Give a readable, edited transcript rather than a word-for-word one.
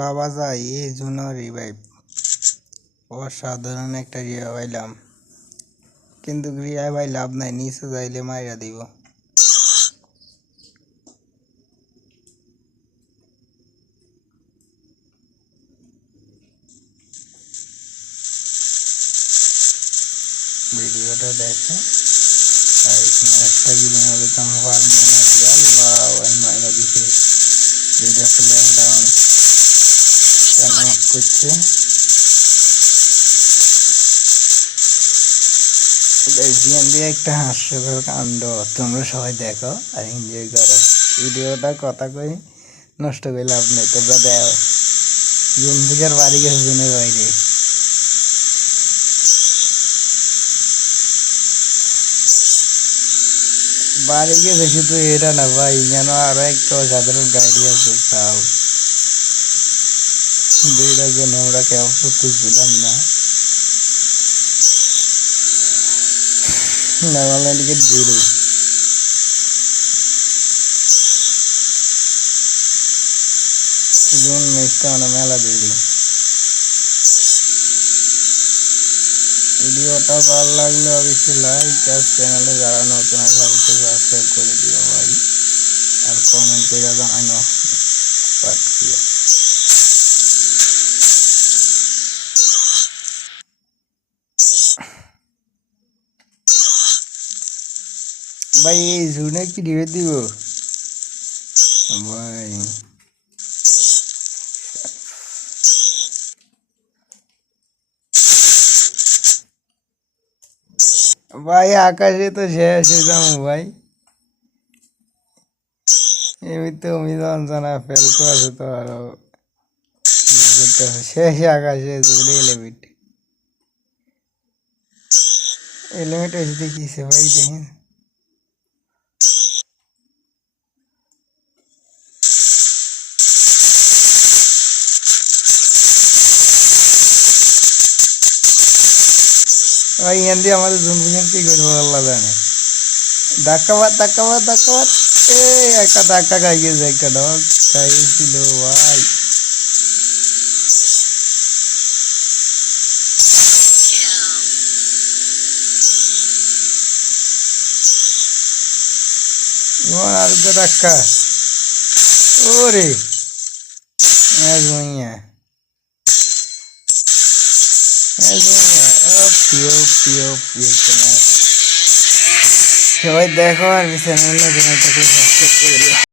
বাবা যায় এই জন্য রিভাইভ অসাধারণ একটা রিয়া পাইলাম, কিন্তু রিয়া ভাই লাভ নাই, নিচে যাইলে মাইরা দিব। ভিডিওটা দেখো আর ম্যাচটা কিভাবে কনফার্ম নাকি আল্লাহ ভাই মাইরা দিছে। দুইটা প্লেয়ার ডাউন কেন করছে একটা হাস্যকর কাণ্ড। তোমরা সবাই দেখো আর এনজয় করো ভিডিওটা। কথা কই নষ্ট করে লাভ নেই, তোমরা দেখো। জুন পূজার বাড়ি গেছে জুনের বাইরে। বাড়ি গেছে শুধু এটা না ভাই, যেন আরো একটা অসাধারণ গাড়ি আছে তাও যেটার জন্য আমরা কেউ করতেছিলাম না। Normal ticket zero. জুন ম্যাচটা মানে মেলা দেরি। ভিডিওটা ভালো লাগলে অবশ্যই লাইক আর চ্যানেলে যারা নতুন আছে অবশ্যই সাবস্ক্রাইব করে দিও ভাই, আর কমেন্ট করে জানানো পাঠ দিও। ভাই এই জুনে কি রিভিউ দিব ভাই? ভাই আকাশে তো শেষ হয়ে যাবো ভাই, এমনিতে অমিতাঞ্জনা ফেলকো আছে তো আরো শেষ আকাশে জুড়ে এলিমিট এলিমিট এসে দেখিছে ভাই দেখেন। ভাই এখান দিয়ে আমাদের জুন পর্যন্ত কি করবো আল্লাহ জানে। ধাক্কাবাদ ধাক্কাবাদ ধাক্কাবাদ, এই একটা ধাক্কা খাই গেছে, একটা ডগ খাইছিল ভাই। আর ধাক্কা ওরে প্রিয় প্রিয় প্রিয় সবাই দেখো আর চ্যানেল সাবস্ক্রাইব করে দিও।